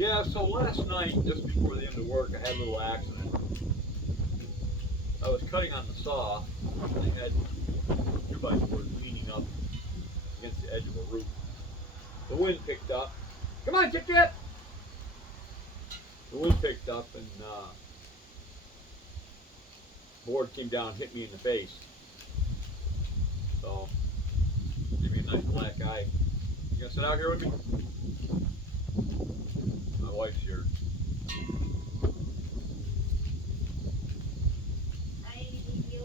Yeah, so last night, just before the end of work, I had a little accident. I was cutting on the saw, and I had 2x4 leaning up against the edge of a roof. The wind picked up. Come on, Tip Tip! The wind picked up, and board came down, hit me in the face. So, gave me a nice black eye. You gonna sit out here with me? My wife's here. I need you.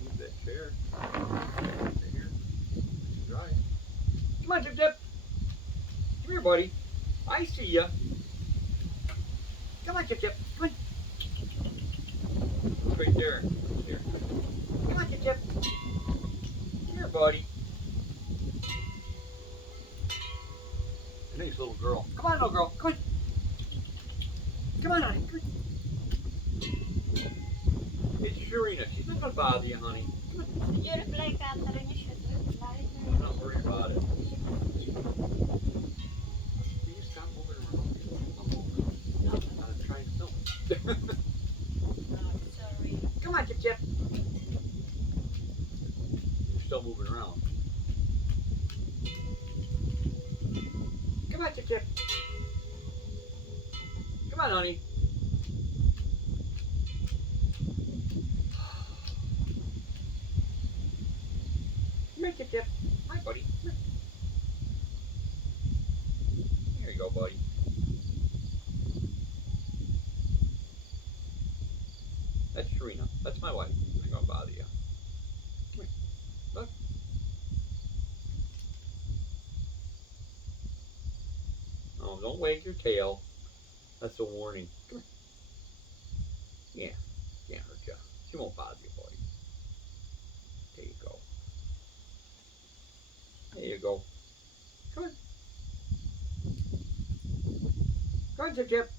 Move that chair. Stay here. Dry. Come on, Tip Tip. Come here, buddy. I see ya. Come on, Tip Tip. Come on. Look right there. Here. Come on, Tip Tip. Come here, buddy. A nice little girl. Come on, little girl. Come on. Come on, honey. Come on. It's Sherena. She's not gonna bother you, honey. You're like Catherine, you should reply. I'm not worried about it. Can you stop moving around? I'm trying to film it. Oh, sorry. Come on, Chip Chip. You're still moving around. Come on, Chip Chip. Come on, honey. Come here, Chip Chip. Hi, buddy. Come here. There you go, buddy. That's Sherena. That's my wife. I'm not gonna bother you. Come here. Look. Oh, don't wag your tail. That's a warning. Come here. Yeah. Can't hurt you. She won't bother you, buddy. There you go. There you go. Come on. Come on, Chip Chip.